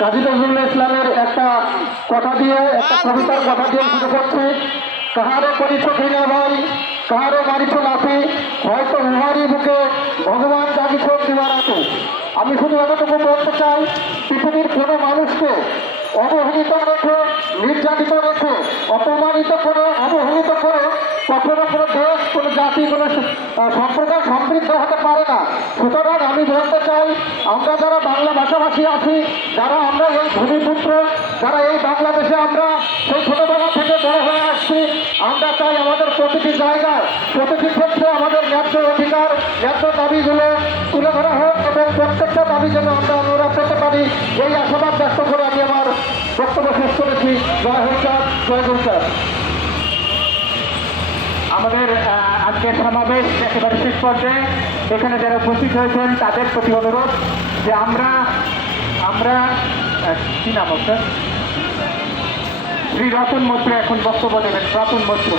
কাজী নজরুল ইসলামের একটা কথা দিয়ে, একটা কবিতার কথা দিয়ে শুরু করছি। কাহারও করিছ ঘৃণা ভাই, কাহারও মারিছ লাফি, হয়তো উহারই বুকে ভগবান জাগিছ দিবারাতে। আমি শুধু এতটুকু বলতে চাই, পৃথিবীর কোনো মানুষকে অবহেলিত রেখে, নির্যাতিত রেখে, অপমানিত করে, অবহেলিত করে কখনো কোনো দেশ, কোনো জাতি, কোনো সম্প্রদায় সমৃদ্ধ হতে পারে না। সুতরাং আমি বলতে চাই, আমরা যারা বাংলা ভাষাভাষী আছি, যারা আমরা এই ভূমিপুত্র, যারা এই বাংলাদেশে আমরা সেই ছোটবেলা থেকে বড় হয়ে আসছি, আমরা চাই আমাদের প্রতিটি জায়গায়, প্রতিটি ক্ষেত্রে আমাদের ন্যায্য অধিকার, ন্যায্য দাবিগুলো তুলে ধরা হোক এবং প্রত্যেকটা দাবি যেন আমরা অনুরোধ করতে পারি। এই আশাবাদ ব্যক্ত করে আমি আমার বক্তব্য শেষ করেছি। জয় হরিচাঁদ, জয় গুরুচাঁদ। আমাদের আজকের সমাবেশ একেবারে শেষ পর্যায়ে। এখানে যারা উপস্থিত হয়েছেন তাদের প্রতি অনুরোধ যে আমরা কি নাম হচ্ছে শ্রী রতন মৈত্র এখন বক্তব্য দেবেন। রতন মৈত্র।